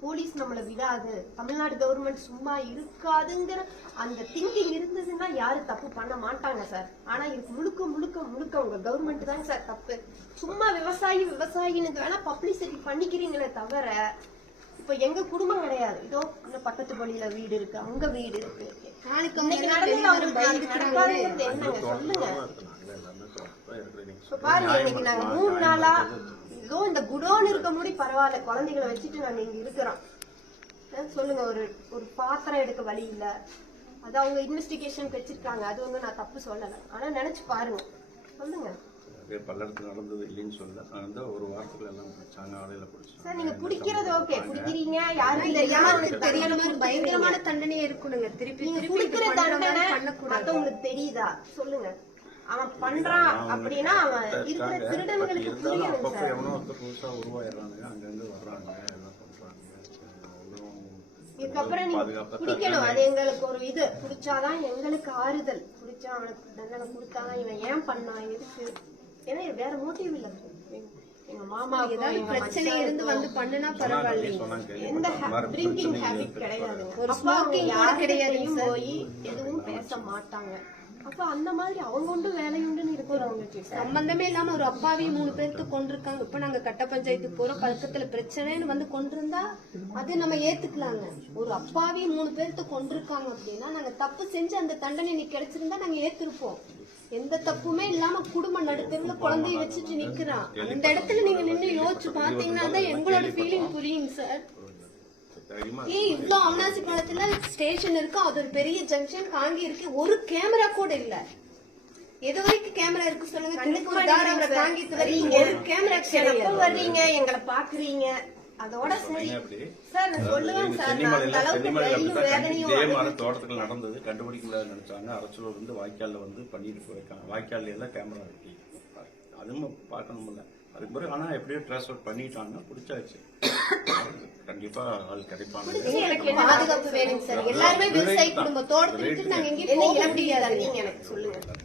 Police நம்மளை விடாது. Tamil Nadu government சும்மா இருக்காதுங்கிற அந்த திங்கிங் இருந்ததுன்னா யாரும் தப்பு பண்ண மாட்டாங்க சார் ஆனா இது முழுக்க முழுக்க முழுக்க உங்க கவர்மெண்ட் தான் சார் தப்பு. சும்மா விவசாயி விவசாயின்னு வேணா பப்ளிசிட்டி பண்ணிக்கிறீங்களே தவிர இப்ப எங்க குடும்பம் கிடையாது. இதோ இந்த பக்கத்து பள்ளியில வீடு இருக்கு அங்க வீடு இருக்கு. சொல்லுங்க. பாருங்க இன்னைக்கு நாங்க மூணு நாளா ஏதோ இந்த குடோன் இருக்க முடி பரவாயில்ல குழந்தைகளை வச்சுட்டு நாங்க இங்க இருக்கிறோம். சொல்லுங்க ஒரு ஒரு பாத்திரம் எடுக்க வழி இல்ல. அது அவங்க இன்வெஸ்டிகேஷன் வச்சிருக்காங்க. அது வந்து நான் தப்பு சொல்லல. ஆனா நினைச்சு பாருங்க. சொல்லுங்க. நிறைய பல்லடத்தில் நடந்தது இல்லைன்னு சொல்ல அந்த ஒரு வாரத்துக்குள்ள எல்லாம் பிடிச்சாங்க ஆலையில பிடிச்சாங்க சார் நீங்க குடிக்கிறது ஓகே. குடிக்கிறீங்க யாரும் தெரியாம யாருக்கு தெரியாத மாதிரி பயங்கரமான தண்டனையே இருக்கணுங்க. திருப்பி நீங்க திருப்பி மாதிரி பண்ணக்கூடாது. மத்தவங்களுக்கு தெரியுதா? சொல்லுங்க. அவன் பண்றான் அப்படின்னா அவன் இருக்கிற திருடன்களுக்கு புரியணும் அப்பப்போ சார் வர்றாங்க எல்லாம் பண்றாங்க. இதுக்கப்புறம் பாதுகாப்பா குடிக்கணும். அது எங்களுக்கு ஒரு இது. குடிச்சாதான் எங்களுக்கு ஆறுதல். குடிச்சா அவனுக்கு தண்டனை கொடுத்தாதான் இவன் ஏன் பண்ணான் எதுக்கு? ஏன்னா வேற மோட்டிவ் இல்ல. எங்க- மாமா ஏதாவது பிரச்சனை இருந்து வந்து பண்ணுனா பரவாயில்ல எந்த ட்ரிங்கிங் ஹேபிட். கிடையாது. ஒரு smoking கூட சார். போய் எதுவும் பேச மாட்டாங்க. அப்ப அந்த மாதிரி அவங்க உண்டு வேலை உண்டுன்னு இருக்கிறவங்க சம்பந்தமே இல்லாம ஒரு அப்பாவி மூணு பேருக்கு கொண்டிருக்காங்க இப்ப நாங்க கட்ட பஞ்சாயத்து போறோம் பக்கத்துல பிரச்சனைன்னு வந்து கொண்டிருந்தா அது நம்ம ஏத்துக்கலாங்க. ஒரு அப்பாவி மூணு பேருக்கு கொண்டிருக்காங்க அப்படின்னா நாங்க தப்பு செஞ்சு அந்த தண்டனை நீ கிடைச்சிருந்தா நாங்க ஏத்திருப்போம். எந்த தப்புமே இல்லாம குடும்ப நடுத்தருல குழந்தைய வச்சுட்டு நிக்கிறான் அந்த இடத்துல நீங்க நின்னு யோசிச்சு பாத்தீங்கன்னா தான் எங்களோட ஃபீலிங் புரியுங்க சார் ஏய் இவ்ளோ அவனாசி காலத்துல ஸ்டேஷன் இருக்கு? அது ஒரு பெரிய ஜங்ஷன் காங்கி இருக்கு. ஒரு கேமரா கூட இல்ல. எது வரைக்கும் கேமரா இருக்கு சொல்லுங்க. திருப்பூர் தாராபுர காங்கியத்து வரைக்கும் ஒரு கேமரா வர்றீங்க? எங்களை பாக்குறீங்க அதோட சரி. அப்படி. சார் நான் சொல்லுவேன் சார். நான் சென்னிமலையில அந்த அளவுக்கு சென்னிமலையில வெறியும் அப்படித்தான் வேதனையும் இதே அனுபவி- மாதிரி தோட்டத்துக்கு நடந்தது. கண்டுபிடிக்க முடியாது நினைச்சாங்க. அரசூர் வந்து வாய்க்கால்ல வந்து பண்ணிட்டு போயிருக்காங்க. வாய்க்கால்ல எல்லாம் கேமரா இருக்கு. அதுவும் பார்க்கணும்ல. அதுக்கு பிறகு ஆனா எப்படியோ டிரான்ஸ்ஃபர் பண்ணிட்டாங்க. பிடிச்சாச்சு. கண்டிப்பா ஆள் கிடைப்பாங்க. எனக்கு என்ன பாதுகாப்பு வேணும் சார். எல்லாருமே விவசாயி குடும்பத்தோட விட்டு நாங்க எங்கேயும் என்ன போக இழப்பீங்க முடியாது. நீங்க எனக்கு சொல்லுங்க. இது நான்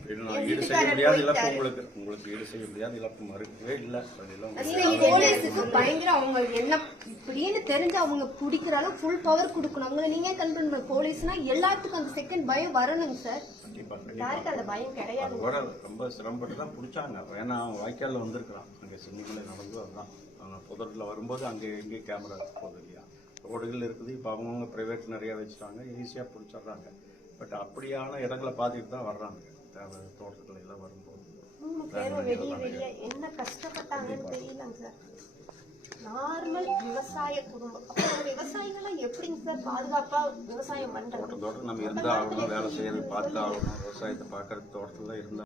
ஈடு செய்ய முடியாத இழப்பு உங்களுக்கு. உங்களுக்கு ஈடு செய்ய முடியாத இழப்பு மறுக்கவே இல்லை. அதெல்லாம் பயங்கர அவங்க என்ன இப்படின்னு தெரிஞ்சு அவங்க பிடிக்கிற அளவு ஃபுல் பவர் கொடுக்கணும். அவங்கள நீங்க கண்ட்ரோல் பண்ண போலீஸ்னா எல்லாத்துக்கும் அந்த செகண்ட் பயம் வரணுங்க சார் யாருக்கு அந்த பயம் கிடையாது. அது கூட ரொம்ப சிரமப்பட்டு தான் பிடிச்சாங்க. ஏன்னா அவன் வாய்க்காலில் வந்திருக்கிறான். அங்கே சென்னிமலை நடந்து அதுதான். அவங்க புதரில் வரும்போது அங்கே எங்கே கேமரா போகுது இல்லையா? ரோடுகள் இருக்குது. இப்போ அவங்கவுங்க ப்ரைவேட் நிறைய வச்சுட்டாங்க. ஈஸியாக பிடிச்சிடுறாங்க. பட் அப்படியான இடங்களை பார்த்துட்டு தான் வர்றாங்க. தேவை தோட்டத்துல எல்லாம் வரும்போது. என்ன கஷ்டப்பட்டாங்கன்னு தெரியலங்க சார். நார்மல் விவசாய குடும்பம். விவசாயிகளை எப்படிங்க சார் பாதுகாப்பா விவசாயம் பண்றது? தோட்டம் நம்ம ஆகணும் வேலை செய்யறது பார்த்து ஆகணும் விவசாயத்தை பார்க்கறது தோட்டத்தில் இருந்தால்